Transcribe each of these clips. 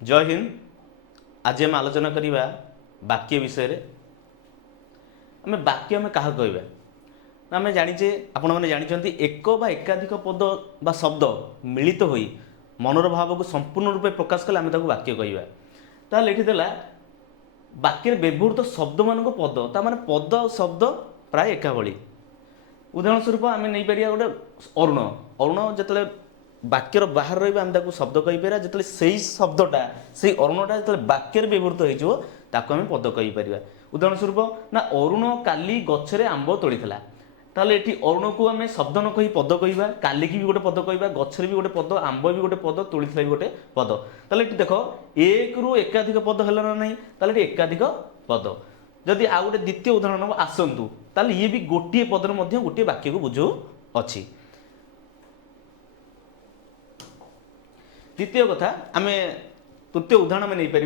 जय हिंद। आज आम आलोचना करवा वाक्य विषय आम वाक्य आम क्या कहवा आम जाचे आपण मैंने जानते एक बा एकाधिक पद बा शब्द मिलित हो मनर भाव को संपूर्ण रूपे प्रकाश कले आम वाक्य कहवा। ताल ये वाक्य व्यवहृत शब्द मान पद तार पद और शब्द प्राय एका भली। उदाहरण स्वरूप आम नहीं पार गोटे अरुण अरुण जो वाक्यर बाहर रही आम शब्द कहीपर जो से शब्दटा से अरुणटा जो वाक्य व्यवहृत होम पद कहीपर। उदाहरण स्वरूप ना अरुण काली गछरे आंब तोड़ी ताले ये अरुण को आम शब्द न कही पद कहवा काली की भी गोटे पद कहवा गछरे भी गोटे पद आंब भी गोटे पद तोड़ी भी गोटे पद। ताले देख एक रु एकाधिक पद है ना नहीं ताले एकाधिक पद। जदि आउ गोटे द्वितीय उदाहरण हम आसतु ताले ये भी गोटे पदर गोटे वाक्य को बुझू अच्छी। द्वितीय कथा आम तृतीय उदाहरण आम नहीं पार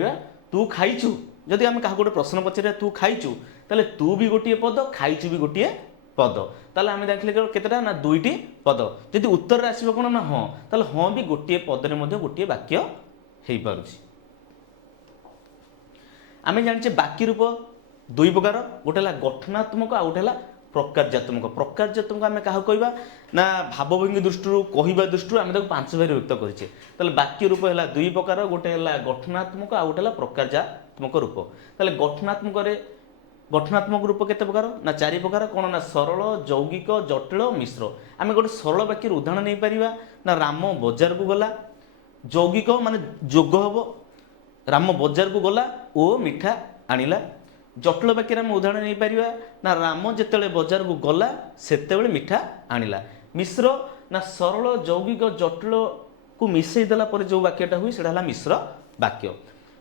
तू खाइचु जदि आम क्या गोटे प्रश्न पचार तू खाइचु ताले तू भी गोटे पद खाइचु भी गोटे पद ताले आम देखिले केतेटा ना दुईटी पद। जदि उत्तर आसो कौन ना हाँ ताले हाँ भी गोटे पदरे गोटे वाक्य हो पारुछि। आम जाने वाक्य रूप दुई प्रकार गोटे गठनात्मक आ गोटे प्रकार्यात्मक। प्रकार्यात्मक आम क्या कहवा ना भावभंगी दृष्टि कहवा दृष्टि आम पांच भाई व्यक्त करें। ताले वाक्य रूप है दुई प्रकार गोटे है गठनात्मक आ गोटे प्रकार्यात्मक रूप। ताले गठनात्मक रूप केते प्रकार ना चारि प्रकार कौन ना सरल यौगिक जटिल मिश्र। आम गोटे सरल वाक्य उदाहरण नहीं पारिबा ना राम बजार को गला यौगिक माने जोग हम राम बजार को गला ओ मिठा आनिला। जटिल वाक्य आम उदाहरण नहीं पारिबा ना राम जेतेबेले बजार को गला सेतेबेले मिठा आनिला। मिश्र ना सरल यौगिक जटिल को मिसई देला पर जो वाक्यटा हुई सेटा हला मिश्र वाक्य।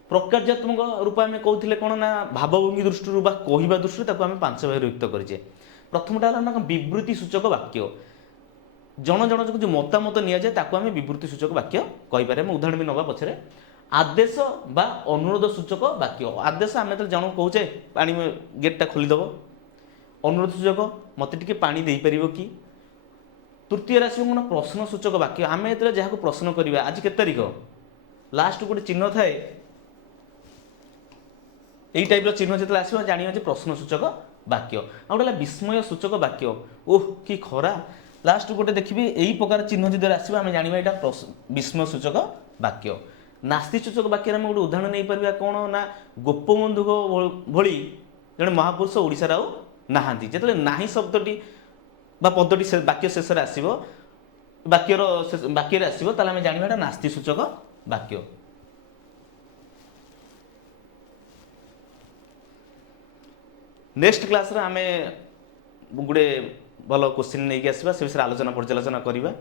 प्रकार्यात्मक रूप आम कहते कौन ना भावभंगी दृष्टि कहवा दृष्टि आम पांच भाग व्यक्त करें। प्रथमटा है विवृत्ति सूचक वाक्य जन जन जो मतामत नि जाए आम विवृत्ति सूचक वाक्य कहीपर। उदाहरण भी नवा पछरे आदेश बा अनुरोध सूचक वाक्य। आदेश आम जो जन कहे पानी गेटा खोलीदेव। अनुरोध सूचक मत टे पा दे पार कि। तृतीय राशि कौन प्रश्न सूचक वाक्य। आम जो जहाँ प्रश्न करवा आज के तारीख लास्ट गोटे चिन्ह थाए यही टाइप चिन्ह जो आस जाना प्रश्न सूचक वाक्य। आ गए विस्मय सूचक वाक्य ओह कि खरा लास्ट गोटे देखिए यही प्रकार चिन्ह जो आसो आम जाना यहाँ विस्मय सूचक वाक्य। नास्ति सूचक वाक्य आम गोटे उदाहरण नहीं पार कौन ना गोपबंधु भली जड़े महापुरुष ओडिशार आउ नाहांती जो नाही शब्दटी बा पदटी वाक्य शेष आसो वाक्य आसो आम जाना नास्ति सूचक वाक्य। नेक्स्ट क्लास रे आमे गुडे भल क्वेश्चन नहीं आसवा से विषय आलोचना पर्यालोचना करवा।